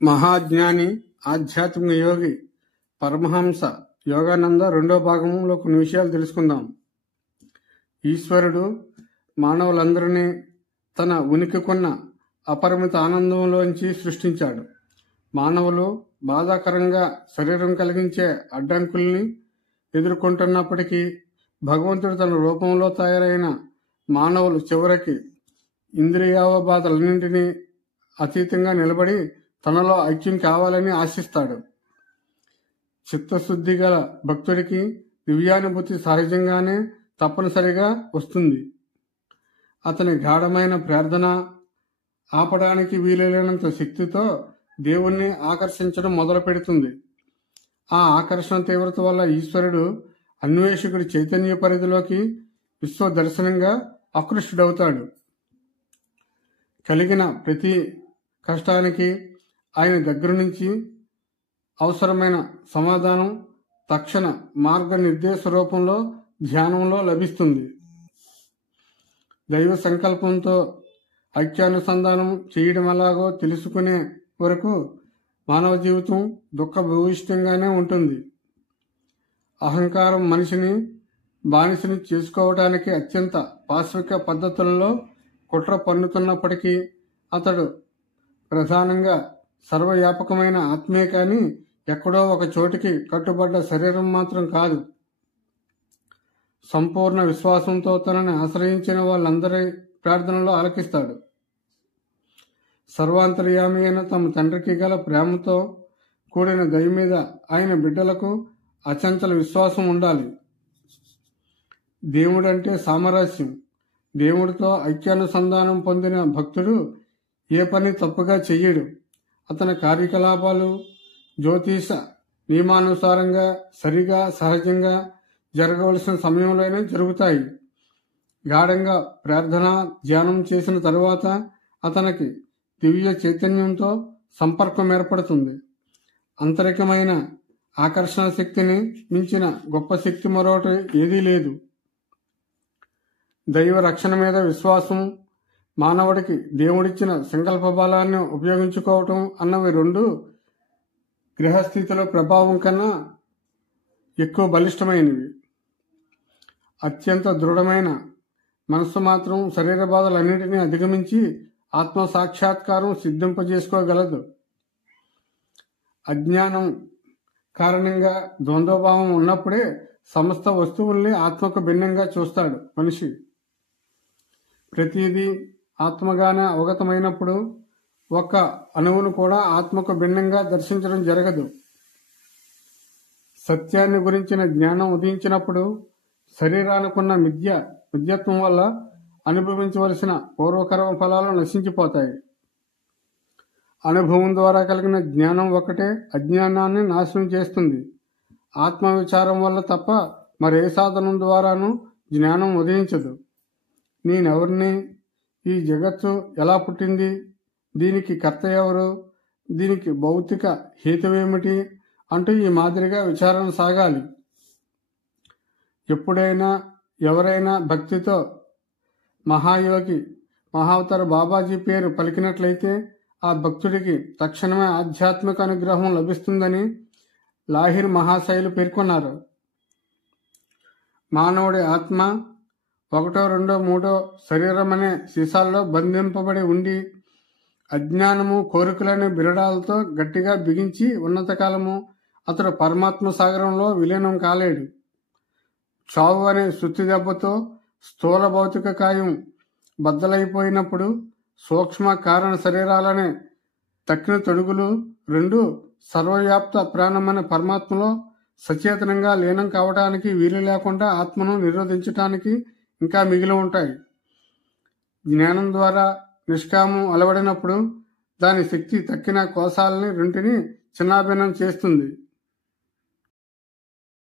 మహాజ్ఞాని ఆధ్యాత్మిక యోగి పరమహంస యోగానంద రెండో భాగంలో కొన్ని విషయాలు తెలుసుకుందాం. ఈశ్వరుడు మానవులందరినీ తన ఉనికికున్న అపరిమిత ఆనందంలోంచి సృష్టించాడు. మానవులు బాధాకరంగా శరీరం కలిగించే అడ్డంకుల్ని ఎదుర్కొంటున్నప్పటికీ భగవంతుడు తన రూపంలో తయారైన మానవులు చివరికి ఇంద్రియావబాధలన్నింటినీ అతీతంగా నిలబడి తనలో ఐక్యం కావాలని ఆశిస్తాడు. చిత్తశుద్ధి గల భక్తుడికి దివ్యానుభూతి సహజంగానే తప్పనిసరిగా వస్తుంది. అతని గాఢమైన ప్రార్థన ఆపడానికి వీలైనంత శక్తితో దేవుణ్ణి ఆకర్షించడం మొదలు పెడుతుంది. ఆ ఆకర్షణ తీవ్రత వల్ల ఈశ్వరుడు అన్వేషకుడి చైతన్య పరిధిలోకి విశ్వ దర్శనంగా ఆకృష్టుడవుతాడు. కలిగిన ప్రతి కష్టానికి ఆయన దగ్గర నుంచి అవసరమైన సమాధానం తక్షణ మార్గనిర్దేశ రూపంలో ధ్యానంలో లభిస్తుంది. దైవ సంకల్పంతో ఐక్యానుసంధానం చేయడం ఎలాగో తెలుసుకునే వరకు మానవ జీవితం దుఃఖభూయిష్టంగానే ఉంటుంది. అహంకారం మనిషిని బానిసని చేసుకోవడానికి అత్యంత పాశవిక పద్ధతులలో కుట్ర పన్నుతున్నప్పటికీ అతడు ప్రధానంగా సర్వవ్యాపకమైన ఆత్మే కానీ ఎక్కడో ఒక చోటికి కట్టుబడ్డ శరీరం మాత్రం కాదు. సంపూర్ణ విశ్వాసంతో తనని ఆశ్రయించిన వాళ్ళందరి ప్రార్థనలో ఆలకిస్తాడు. సర్వాంతర్యామి అయిన తమ తండ్రికి గల ప్రేమతో కూడిన దయ మీద ఆయన బిడ్డలకు అచంచల విశ్వాసం ఉండాలి. దేవుడంటే సామరస్యం. దేవుడితో ఐక్యానుసంధానం పొందిన భక్తుడు ఏ పని తప్పుగా చెయ్యడు. అతని కార్యకలాపాలు జ్యోతిష నియమానుసారంగా సరిగా సహజంగా జరగవలసిన సమయంలోనే జరుగుతాయి. గాఢంగా ప్రార్థన ధ్యానం చేసిన తరువాత అతనికి దివ్య చైతన్యంతో సంపర్కం ఏర్పడుతుంది. అంతరికమైన ఆకర్షణ శక్తిని మించిన గొప్ప శక్తి మరొకటి ఏదీ లేదు. దైవ రక్షణ మీద విశ్వాసం, మానవుడికి దేవుడిచ్చిన సంకల్ప బలాన్ని ఉపయోగించుకోవటం అన్నవి రెండు గ్రహస్థితిలో ప్రభావం కన్నా ఎక్కువ బలిష్టమైనవి. అత్యంత దృఢమైన మనస్సు మాత్రం శరీర బాధలన్నింటినీ అధిగమించి ఆత్మ సాక్షాత్కారం సిద్ధింపజేసుకోగలదు. అజ్ఞానం కారణంగా ద్వంద్వభావం ఉన్నప్పుడే సమస్త వస్తువుల్ని ఆత్మకు భిన్నంగా చూస్తాడు మనిషి. ప్రతిదీ ఆత్మగానే అవగతమైనప్పుడు ఒక్క అణువును కూడా ఆత్మకు భిన్నంగా దర్శించడం జరగదు. సత్యాన్ని గురించిన జ్ఞానం ఉదయించినప్పుడు శరీరానికున్న మిథ్యత్వం వల్ల అనుభవించవలసిన పూర్వకర్మ ఫలాలు నశించిపోతాయి. అనుభవం ద్వారా కలిగిన జ్ఞానం ఒక్కటే అజ్ఞానాన్ని నాశనం చేస్తుంది. ఆత్మవిచారం వల్ల తప్ప మరే సాధనం ద్వారానూ జ్ఞానం ఉదయించదు. నేనెవరిని, ఈ జగత్తు ఎలా పుట్టింది, దీనికి కర్త ఎవరు, దీనికి భౌతిక హేతువేమిటి అంటూ ఈ మాదిరిగా విచారణ సాగాలి. ఎప్పుడైనా ఎవరైనా భక్తితో మహాయోగి మహావతార బాబాజీ పేరు పలికినట్లయితే ఆ భక్తుడికి తక్షణమే ఆధ్యాత్మిక అనుగ్రహం లభిస్తుందని లాహిర్ మహాశైలు పేర్కొన్నారు. మానవుడి ఆత్మ 1, 2, 3 శరీరం అనే సీసాల్లో బంధింపబడి ఉండి అజ్ఞానము కోరికలనే బిరడాలతో గట్టిగా బిగించి ఉన్నతకాలము అతడు పరమాత్మ సాగరంలో విలీనం కాలేడు. చావు అనే సుత్తి దెబ్బతో స్థూల భౌతిక కాయం బద్దలైపోయినప్పుడు సూక్ష్మ కారణ శరీరాలనే తక్కిన తొడుగులు రెండు సర్వవ్యాప్త ప్రాణమైన పరమాత్మలో సచేతనంగా లీనం కావటానికి వీలు లేకుండా ఆత్మను నిరోధించటానికి ఇంకా మిగిలి ఉంటాయి. జ్ఞానం ద్వారా నిష్కామం అలవడినప్పుడు దాని శక్తి తక్కిన కోశాలని రెంటిని చిన్నాభిన్నం చేస్తుంది.